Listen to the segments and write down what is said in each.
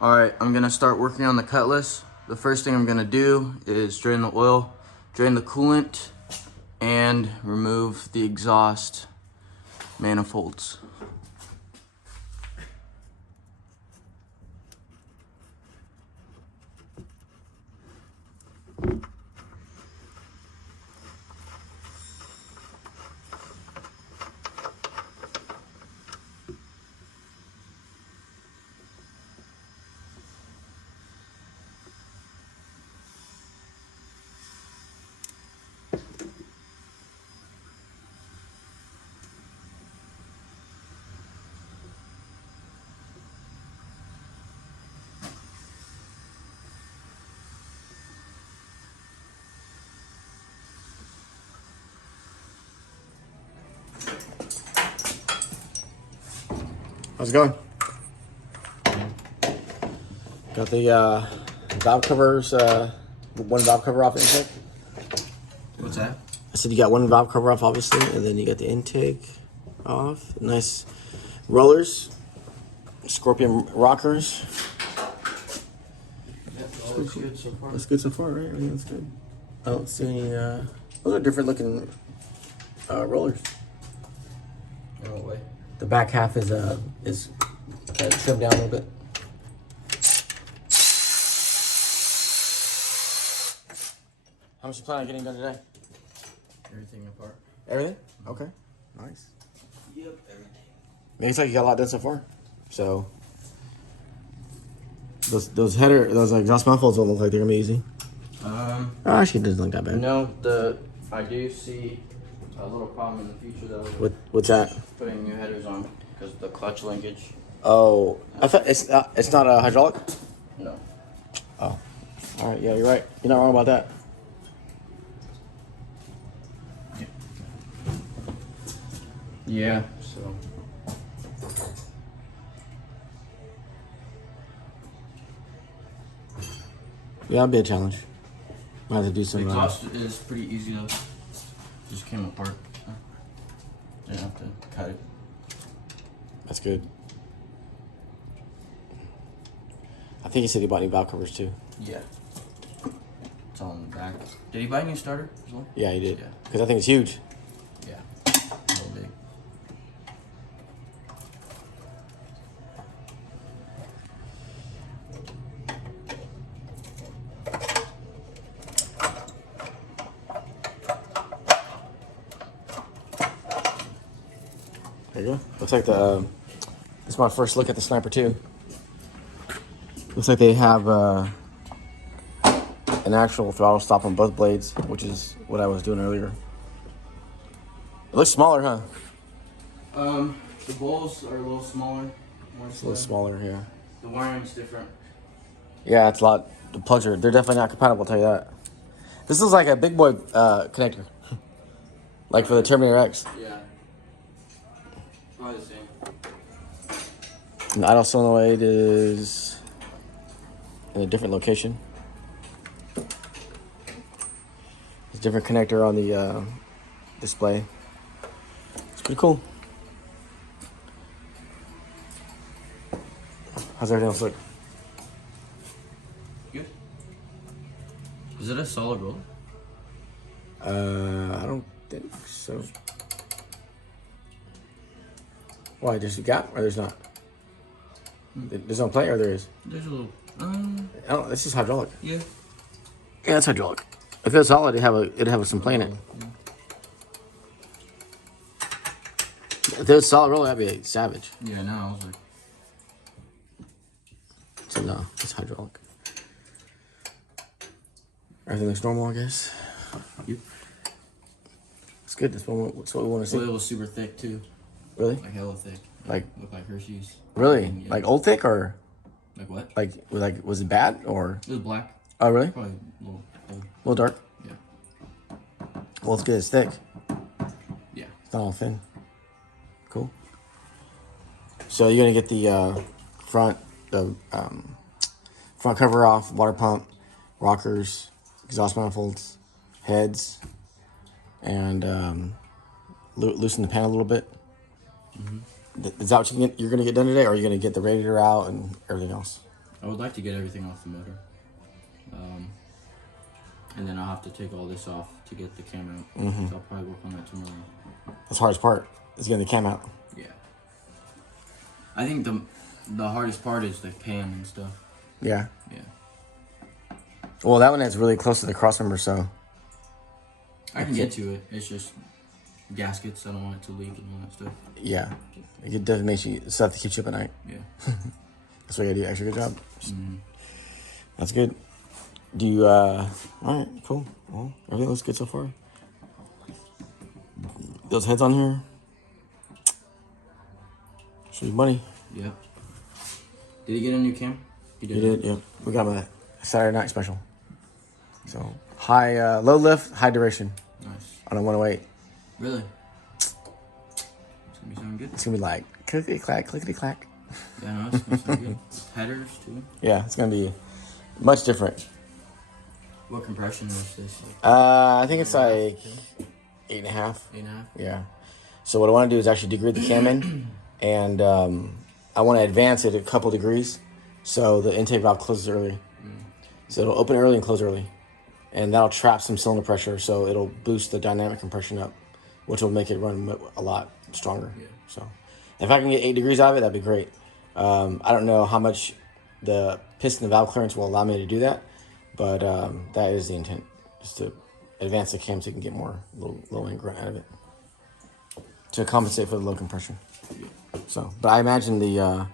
Alright, I'm gonna start working on the Cutlass. The first thing I'm gonna do is drain the oil, drain the coolant, and remove the exhaust manifolds. How's it going? Got the valve covers, one valve cover off the intake. What's that? I said you got one valve cover off, obviously, and then you got the intake off. Nice rollers, Scorpion rockers. Looks good so far. That's good so far, right? I think that's good. I don't see any, those are different looking rollers. In what way? The back half is kind of trimmed down a little bit. How much you plan on getting done today? Everything apart. Everything? Okay. Nice. Yep, everything. Looks like you got a lot done so far. So those exhaust manifolds don't look like they're gonna be easy. Actually, it doesn't look that bad. No, I do see a little problem in the future though. What's that? Putting new headers on because of the clutch linkage. Oh, I thought it's not a hydraulic. No. Oh, all right. Yeah, you're right. You're not wrong about that. Yeah. So. Yeah, that'd be a challenge. I have to do The some. exhaust is pretty easy though. Just came apart. Didn't have to cut it. That's good. I think he said he bought new valve covers too. Yeah. It's all in the back. Did he buy a new starter as well? Yeah, he did. Yeah. Because I think it's huge. Yeah. A little big. There you go. Looks like this is my first look at the Sniper 2. Looks like they have an actual throttle stop on both blades, which is what I was doing earlier. It looks smaller, huh? The bowls are a little smaller. It's a little smaller, yeah. The wiring's different. Yeah, it's a lot. The plugs they're definitely not compatible, I'll tell you that. This is like a big boy connector. Like for the Terminator X. Yeah. Probably the same. And the idle solenoid is in a different location. There's a different connector on the display. It's pretty cool. How's everything else look? Good. Is it a solid roller? I don't think so. Why? There's a gap or there's not? There's no plate or there is? There's a little. Oh, this is hydraulic. Yeah. Yeah, it's hydraulic. If it was solid, it'd have some play in it. Yeah. If it was solid roller, that'd be savage. Yeah. No, I was like. So no, it's hydraulic. Everything looks normal, I guess. Yep. It's good. That's what we want to see. Well, it was super thick too. Really? Like hella thick. Like looked like Hershey's. really? Yeah. Like old thick or Like what? like was it bad or? It was black. Oh really? Probably a little old. A little dark. Yeah. Well, it's good. It's thick. Yeah. It's not all thin. Cool. So you're gonna get the front cover off, water pump, rockers, exhaust manifolds, heads, and loosen the pan a little bit. Mm-hmm. Is that what you're gonna get done today, or are you gonna get the radiator out and everything else? I would like to get everything off the motor. And then I'll have to take all this off to get the cam out. So I'll probably work on that tomorrow. That's the hardest part, is getting the cam out. Yeah. I think the hardest part is the pan and stuff. Yeah. Yeah. Well, that one is really close to the crossmember, so. I can get to it. It's just gaskets. I don't want it to leak and all that stuff. Yeah. It definitely makes you, stuff to keep you up at night. Yeah. That's why you gotta do an extra good job. That's good. Do you, alright, cool. Well, everything looks good so far. Those heads on here. Should be money. Yep. Did he get a new cam? He did, yep. We got a Saturday night special. So, low lift, high duration. Nice. On a 108. Really? It's gonna be sounding good. It's gonna be like, clickety-clack, clickety-clack. Yeah, no, it's gonna sound good. Headers, too. Yeah, it's gonna be much different. What compression is this? I think it's like 8.5. 8.5? Yeah. So what I want to do is actually degrade the cam in, and I want to advance it a couple degrees, so the intake valve closes early. So it'll open early and close early, and that'll trap some cylinder pressure, so it'll boost the dynamic compression up, which will make it run a lot stronger. Yeah. So if I can get 8 degrees out of it, that'd be great. I don't know how much the piston and valve clearance will allow me to do that, but that is the intent, just to advance the cam so you can get more low end grunt out of it to compensate for the low compression. So, but I imagine the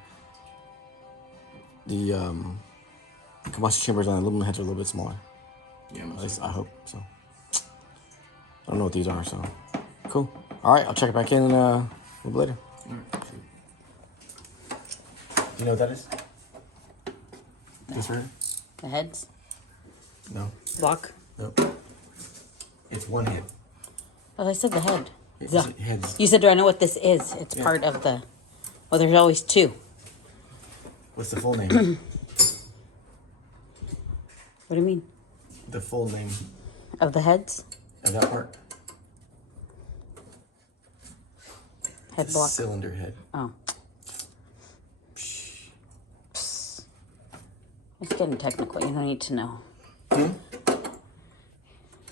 combustion chambers on the aluminum heads are a little bit smaller. Yeah, At least I hope so. I don't know what these are, so cool. All right, I'll check it back in a little bit later. Alright, Do you know what that is? This right? The heads? No. Block? Nope. It's one head. Well, I said the head. It's The- heads. You said, do I know what this is? It's part of the... Well, there's always two. What's the full name? What do you mean? The full name Of the heads? of that part? Head block. Cylinder head. Oh. It's getting technical. You don't need to know.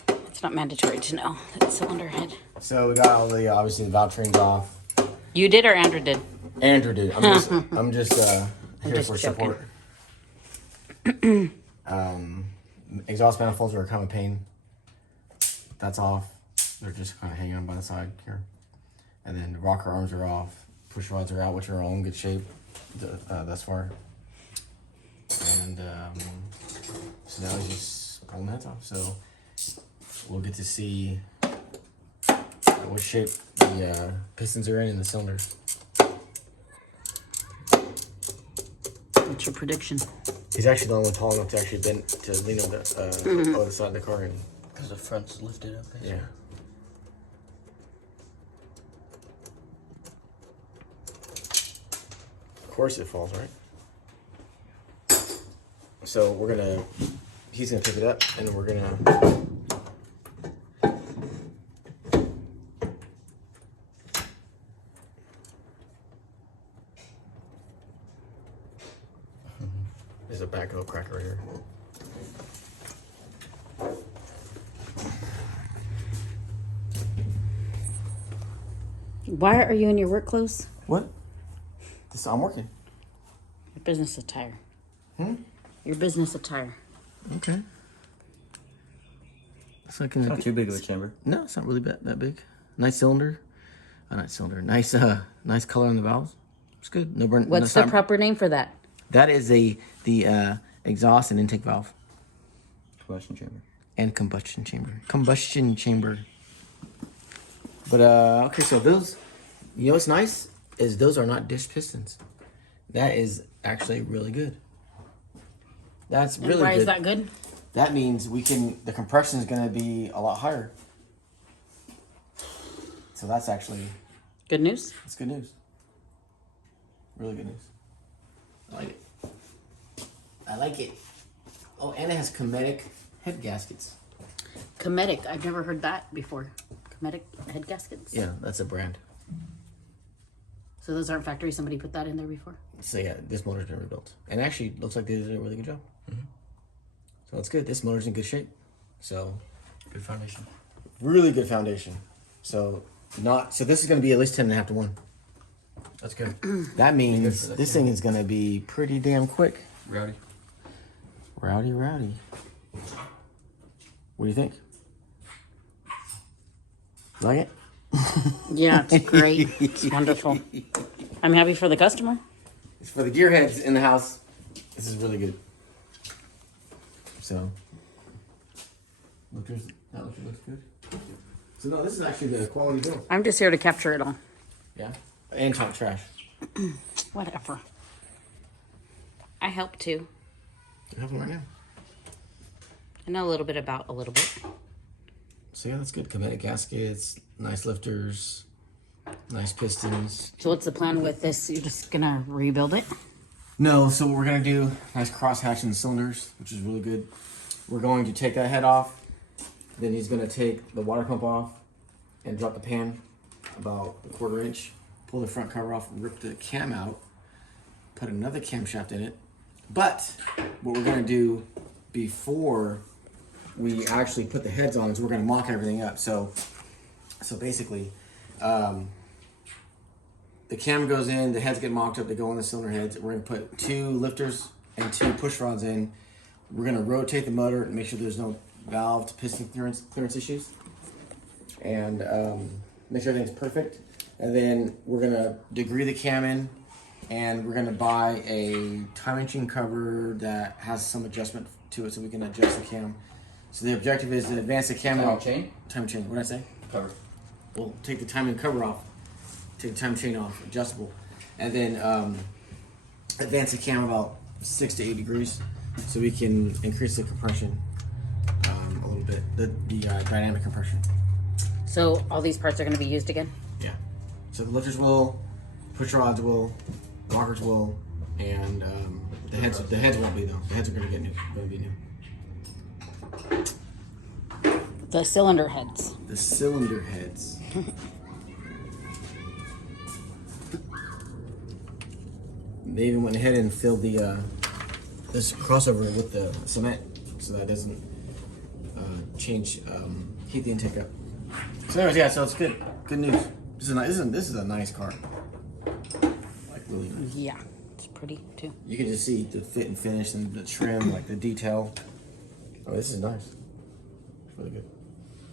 It's not mandatory to know. It's cylinder head. So we got all the obviously the valve trains off. You did or Andrew did? Andrew did. I'm just here just for joking. support. Exhaust manifolds are kind of a pain. That's off. They're just kind of hanging on by the side here. And then the rocker arms are off. Push rods are out, which are all in good shape thus far. And so now he's just pulling the heads off. So we'll get to see what shape the pistons are in the cylinders. What's your prediction? He's actually the only one tall enough to actually bend to lean on the other side of the car. And because the front's lifted up. yeah. Of course it falls, right? So he's gonna pick it up and we're gonna there's a backhoe cracker right here. Why are you in your work clothes? What? I'm working. Your business attire. Your business attire. Okay. It's like Not too big of a chamber. No, it's not really that big. Nice cylinder. Nice cylinder. Nice nice color on the valves. It's good. No burn. What's the proper name for that? That is the exhaust and intake valve Combustion chamber. and combustion chamber. Combustion chamber. But okay, so those, you know what's nice is those are not dish pistons. That is actually really good. That's And really why good. is that good? That means the compression is going to be a lot higher. So that's actually, Good news? that's good news. Really good news. I like it. I like it. Oh, and it has Cometic head gaskets. Cometic. I've never heard that before. Cometic head gaskets. Yeah, that's a brand. So those aren't factory. Somebody put that in there before. So yeah, this motor's been rebuilt, and actually looks like they did a really good job. So it's good. This motor's in good shape. So Good foundation. really good foundation. So this is going to be at least 10.5 to 1. That's good. That means for that this too. thing is going to be pretty damn quick. Rowdy. Rowdy. What do you think? Like it? Yeah, it's great. It's wonderful. I'm happy for the customer. It's for the gearheads in the house. This is really good. So, that looks good. So no, this is actually the quality build. I'm just here to capture it all. Yeah, and talk trash. Whatever. I help too. You have them right now. I know a little bit about a little bit. So yeah, that's good. Kinetic gaskets, nice lifters, nice pistons. So what's the plan with this? You're just gonna rebuild it? No, so what we're gonna do, nice cross hatch in the cylinders, which is really good. We're going to take that head off. Then he's gonna take the water pump off and drop the pan about a 1/4 inch. Pull the front cover off, rip the cam out, put another camshaft in it. But what we're gonna do before we actually put the heads on is we're gonna mock everything up. So basically, the cam goes in, the heads get mocked up, they go on the cylinder heads. We're gonna put 2 lifters and 2 push rods in. We're gonna rotate the motor and make sure there's no valve to piston clearance issues. And make sure everything's perfect. And then we're gonna degree the cam in, and we're gonna buy a timing chain cover that has some adjustment to it so we can adjust the cam. So the objective is to advance the cam Timing out. chain? Timing chain, what did I say? Cover. We'll take the timing cover off, take the timing chain off, adjustable, and then advance the cam about 6 to 8 degrees so we can increase the compression a little bit, the dynamic compression. So all these parts are gonna be used again? Yeah. So the lifters will, push rods will, rockers will, and the heads won't be though. The heads are gonna be new. The cylinder heads. The cylinder heads. They even went ahead and filled the this crossover with the cement so that doesn't heat the intake up. So anyways, yeah, so it's good. Good news. This is a nice car. Like really nice. Yeah, it's pretty too. You can just see the fit and finish and the trim, like the detail. Oh, this is nice. It's really good.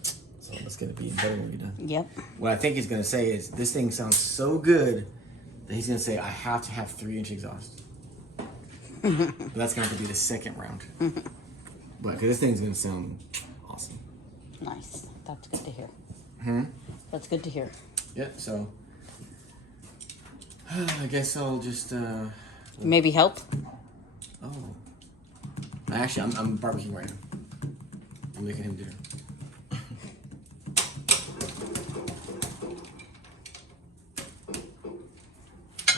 So it's gonna be better when we're done. Yep. What I think he's gonna say is this thing sounds so good that he's gonna say I have to have 3-inch exhaust. But that's gonna have to be the second round. But cause this thing's gonna sound awesome. Nice. That's good to hear. Hmm. That's good to hear. Yeah. So I guess I'll just. Maybe help? Oh. Actually, I'm barbecuing right now. I'm making him dinner.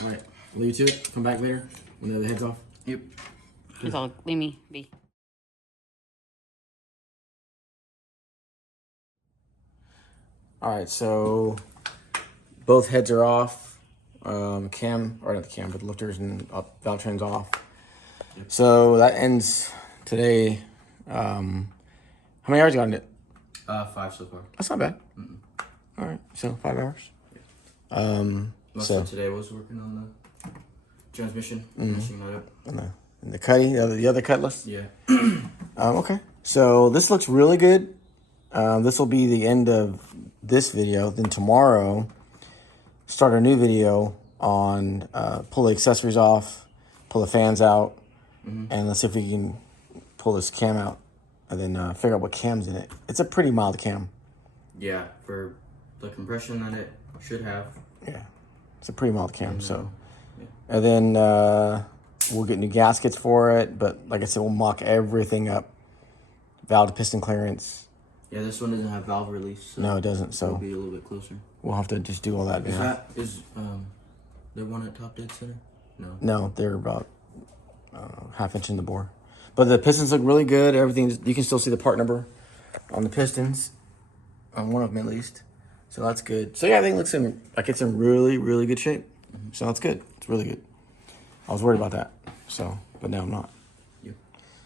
All right, leave you to it. Come back later when the head's off. Yep. It's all leave me be. All right, so both heads are off. Cam, or not the cam, but the lifters and valve train's off. Yep. So that ends today. How many hours you got in it? 5 so far. That's not bad. All right, so 5 hours. Most So of today was working on the transmission, finishing that up. and the cutty, the other Cutlass. Yeah. Okay, so this looks really good. This will be the end of this video. Then tomorrow, start a new video on pull the accessories off, pull the fans out, and let's see if we can pull this cam out, and then figure out what cam's in it. It's a pretty mild cam. Yeah, for the compression that it should have. Yeah, it's a pretty mild cam. And then we'll get new gaskets for it. But like I said, we'll mock everything up. Valve to piston clearance. Yeah, this one doesn't have valve release. So No, it doesn't. it'll So be a little bit closer. we'll have to just do all that. Is now. that the one at Top Dead Center? No. No, they're about half inch in the bore. But the pistons look really good. Everything, you can still see the part number on the pistons, on one of them at least. So that's good. So yeah, I think it looks like it's in really, really good shape. So that's good. It's really good. I was worried about that. So, but now I'm not. Yeah.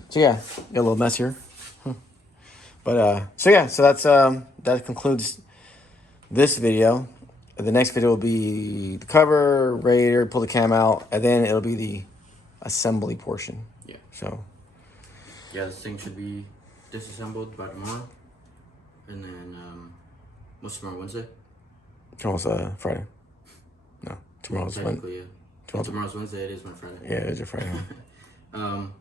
So yeah, got a little mess here. But so yeah, so that's that concludes this video. The next video will be the cover, radiator, pull the cam out, and then it'll be the assembly portion. Yeah. So Yeah, this thing should be disassembled by tomorrow. And then, what's tomorrow, Wednesday? tomorrow's Friday. No, tomorrow's Wednesday. Technically, yeah. Tomorrow's Wednesday, it is my Friday. Yeah, it's a Friday. Then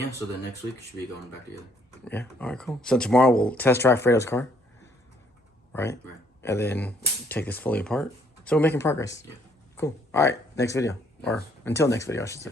yeah, so then next week should be going back together. Yeah, all right, cool. So tomorrow we'll test drive Fredo's car, right? Right. And then take this fully apart. So we're making progress. Yeah. Cool. All right, next video. Or until next video, I should say.